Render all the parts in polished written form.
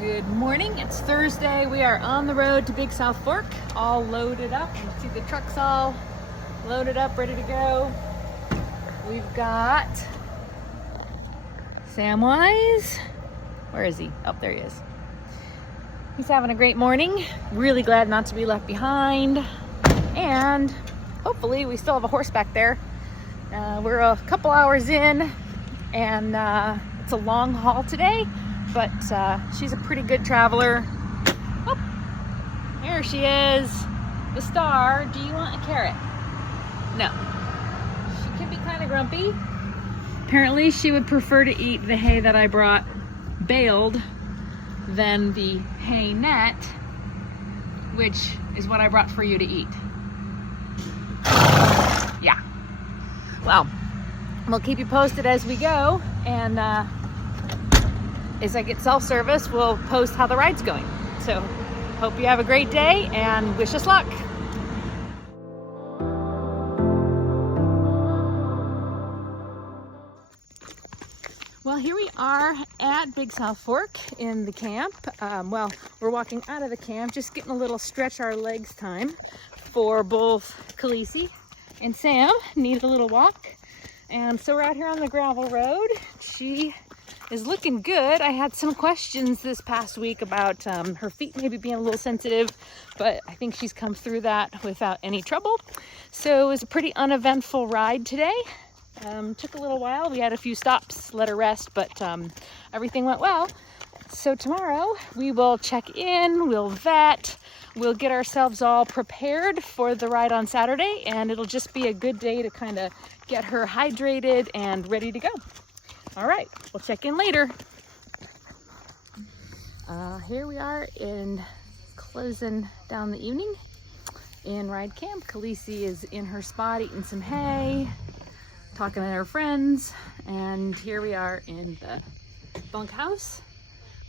Good morning, it's Thursday. We are on the road to Big South Fork, all loaded up. You see the trucks all loaded up, ready to go. We've got Samwise. Where is he? Oh, there he is. He's having a great morning. Really glad not to be left behind. And hopefully we still have a horse back there. We're a couple hours in and it's a long haul today, but she's a pretty good traveler. Oh, there she is, the star. Do you want a carrot? No. She can be kind of grumpy. Apparently she would prefer to eat the hay that I brought baled than the hay net, which is what I brought for you to eat. Yeah. Well, we'll keep you posted as we go, and as I get self-service, we'll post how the ride's going. So, hope you have a great day and wish us luck. Well, here we are at Big South Fork in the camp. Well, we're walking out of the camp, just getting a little stretch our legs time for both Khaleesi and Sam. Need a little walk. And so we're out here on the gravel road. She is looking good. I had some questions this past week about her feet maybe being a little sensitive, but I think she's come through that without any trouble. So it was a pretty uneventful ride today. Took a little while. We had a few stops, let her rest, but everything went well. So tomorrow we will check in, we'll vet, we'll get ourselves all prepared for the ride on Saturday, and it'll just be a good day to kind of get her hydrated and ready to go. All right, we'll check in later. Here we are in closing down the evening in ride camp. Khaleesi is in her spot eating some hay, talking to her friends, and here we are in the bunkhouse.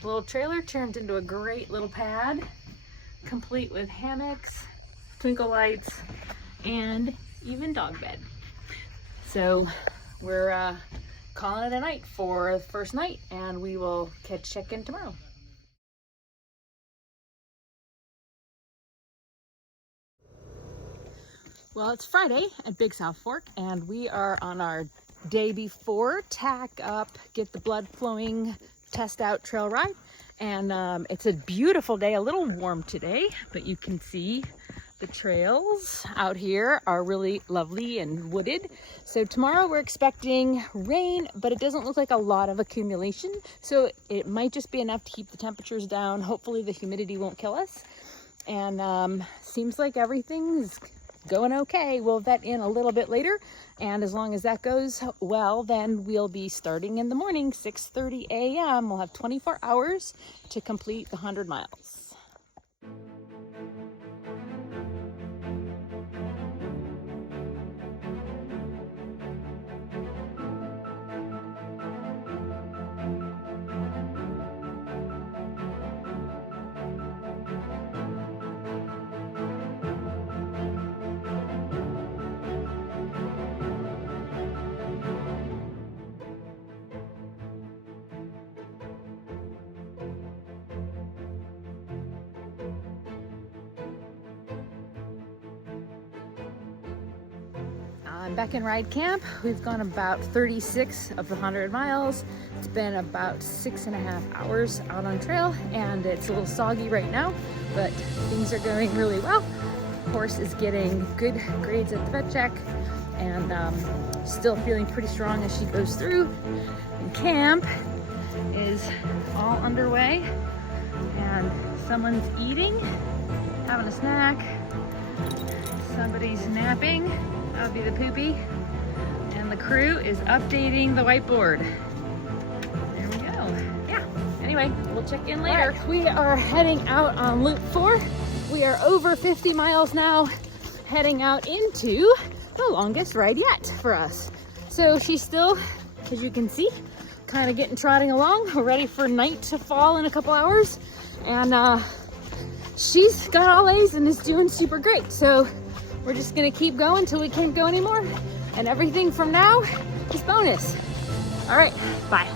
The little trailer turned into a great little pad, complete with hammocks, twinkle lights, and even dog bed. So we're calling it a night for the first night, and we will check in tomorrow. Well, it's Friday at Big South Fork, and we are on our day before tack up, get the blood flowing, test out trail ride. And it's a beautiful day, a little warm today, but you can see the trails out here are really lovely and wooded. So tomorrow we're expecting rain, but it doesn't look like a lot of accumulation. So it might just be enough to keep the temperatures down. Hopefully the humidity won't kill us. And seems like everything's going okay. We'll vet in a little bit later, and as long as that goes well, then we'll be starting in the morning, 6:30 a.m. We'll have 24 hours to complete the 100 miles. I'm back in ride camp. We've gone about 36 of the 100 miles. It's been about 6.5 hours out on trail, and it's a little soggy right now, but things are going really well. Horse is getting good grades at the vet check, and still feeling pretty strong as she goes through. And camp is all underway, and someone's eating, having a snack. Somebody's napping. That would be the poopy. And the crew is updating the whiteboard. There we go. Yeah. Anyway, we'll check in later. Right. We are heading out on Loop 4. We are over 50 miles now, heading out into the longest ride yet for us. So she's still, as you can see, kind of getting trotting along. We're ready for night to fall in a couple hours. And she's got all A's and is doing super great. So we're just gonna keep going till we can't go anymore. And everything from now is bonus. All right, bye.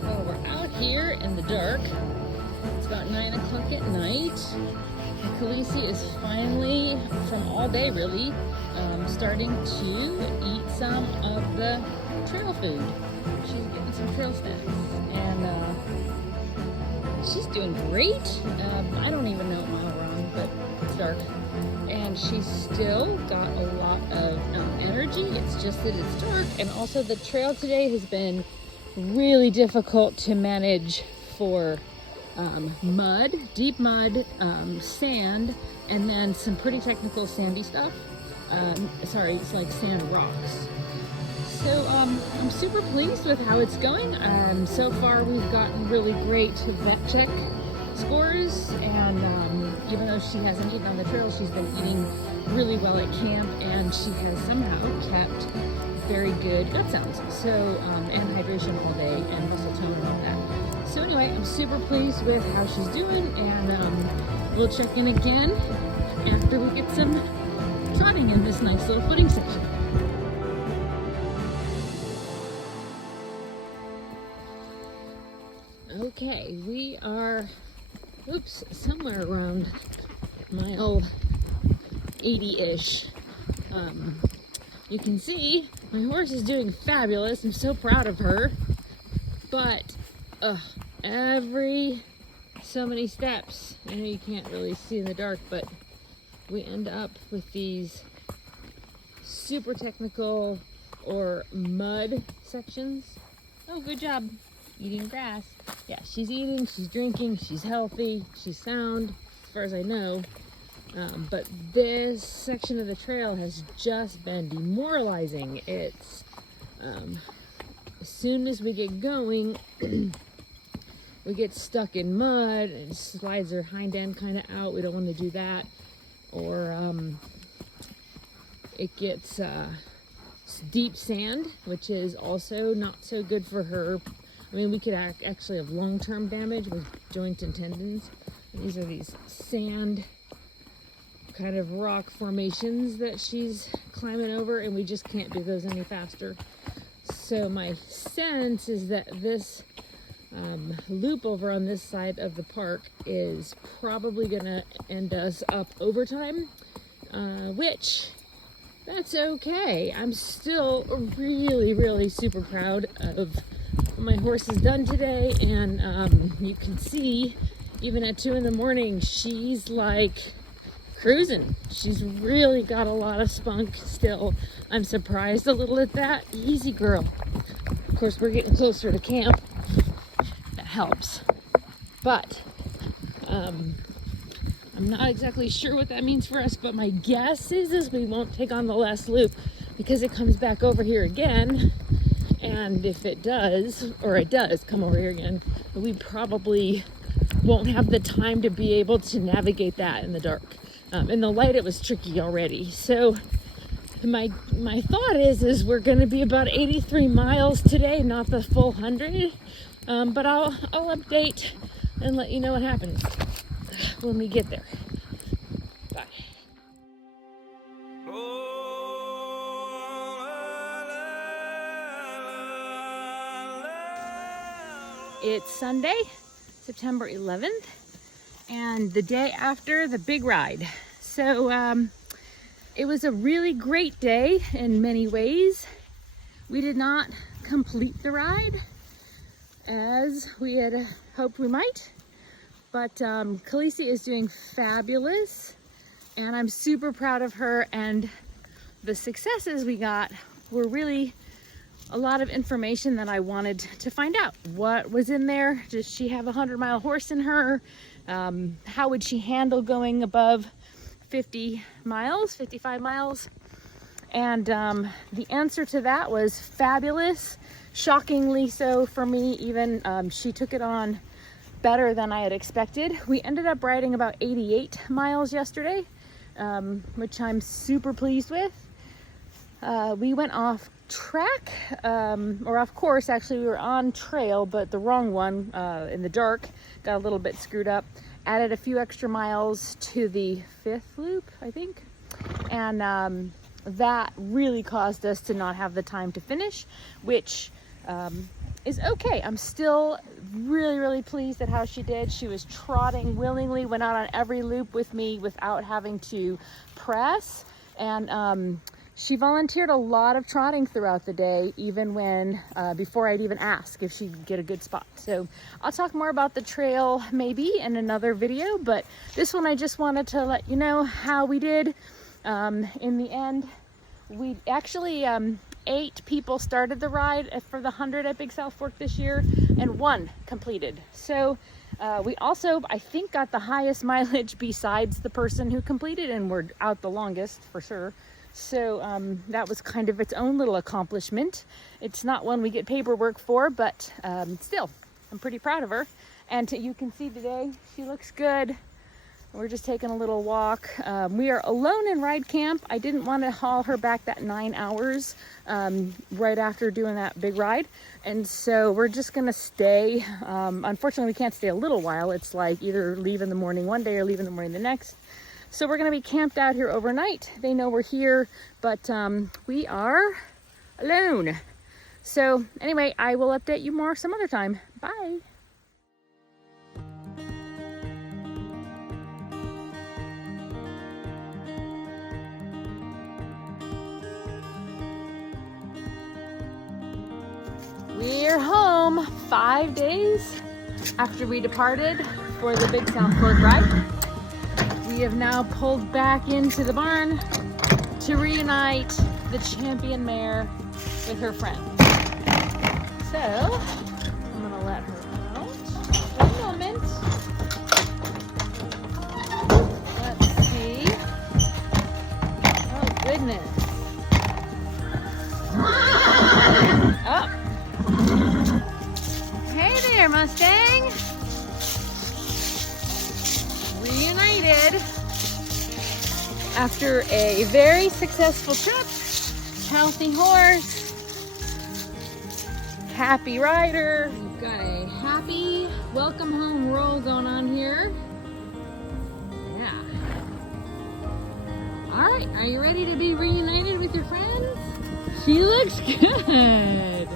So we're out here the dark. It's about 9 o'clock at night. And Khaleesi is finally, from all day really, starting to eat some of the trail food. She's getting some trail snacks, and she's doing great. I don't even know what mile we're on, but it's dark. And she's still got a lot of energy. It's just that it's dark, and also the trail today has been really difficult to manage for mud, deep mud, sand, and then some pretty technical sandy stuff. Sorry, it's like sand rocks. So I'm super pleased with how it's going. So far we've gotten really great vet check scores, and even though she hasn't eaten on the trail, she's been eating really well at camp, and she has somehow kept very good gut sounds. So and hydration all day, and muscle tone and all that. So anyway, I'm super pleased with how she's doing, and we'll check in again after we get some trotting in this nice little footing section. Okay, we are, somewhere around mile 80-ish. You can see my horse is doing fabulous. I'm so proud of her. But every so many steps, I know you can't really see in the dark, but we end up with these super technical or mud sections. Oh, good job. Eating grass. Yeah, she's eating, she's drinking, she's healthy, she's sound, as far as I know. But this section of the trail has just been demoralizing. It's, as soon as we get going, we get stuck in mud and slides her hind end kind of out. We don't want to do that. Or it gets deep sand, which is also not so good for her. I mean, we could actually have long-term damage with joints and tendons. And these are these sand kind of rock formations that she's climbing over, and we just can't do those any faster. So my sense is that this loop over on this side of the park is probably gonna end us up overtime, which that's okay. I'm still really, really super proud of my horse is done today, and you can see even at 2 in the morning she's like cruising. She's really got a lot of spunk still. I'm surprised a little at that. Easy girl. Of course, we're getting closer to camp. That helps, but I'm not exactly sure what that means for us, but my guess is we won't take on the last loop because it comes back over here again. And if it does, or it does come over here again, we probably won't have the time to be able to navigate that in the dark. In the light, it was tricky already. So my thought is we're going to be about 83 miles today, not the full 100. But I'll update and let you know what happens when we get there. Bye. It's Sunday, September 11th, and the day after the big ride. So it was a really great day in many ways. We did not complete the ride as we had hoped we might, but Khaleesi is doing fabulous, and I'm super proud of her, and the successes we got were really a lot of information that I wanted to find out. What was in there? Does she have a 100-mile horse in her? How would she handle going above 50 miles, 55 miles? And the answer to that was fabulous, shockingly so for me even. She took it on better than I had expected. We ended up riding about 88 miles yesterday, which I'm super pleased with. We went off track, or off course. Actually, we were on trail, but the wrong one, in the dark, got a little bit screwed up. Added a few extra miles to the 5th loop, I think, and that really caused us to not have the time to finish, which is okay. I'm still really pleased at how she did. She was trotting willingly, went out on every loop with me without having to press, and she volunteered a lot of trotting throughout the day, even when before I'd even ask if she'd get a good spot. So I'll talk more about the trail maybe in another video, but this one I just wanted to let you know how we did. In the end, we actually 8 people started the ride for the 100 at Big South Fork this year, and 1 completed. So we also, I think, got the highest mileage besides the person who completed, and we're out the longest for sure. So that was kind of its own little accomplishment. It's not one we get paperwork for, but still, I'm pretty proud of her. And you can see today, she looks good. We're just taking a little walk. We are alone in ride camp. I didn't want to haul her back that 9 hours right after doing that big ride. And so we're just gonna stay. Unfortunately, we can't stay a little while. It's like either leave in the morning one day or leave in the morning the next. So we're gonna be camped out here overnight. They know we're here, but we are alone. So anyway, I will update you more some other time. Bye. We're home 5 days after we departed for the Big South Fork ride. We have now pulled back into the barn to reunite the champion mare with her friends. So I'm gonna let her out for a moment. Let's see. Oh goodness. Oh. Hey there, Mustang. Reunited after a very successful trip. Healthy horse, happy rider. We've got a happy welcome home roll going on here. Yeah. All right, are you ready to be reunited with your friends? She looks good.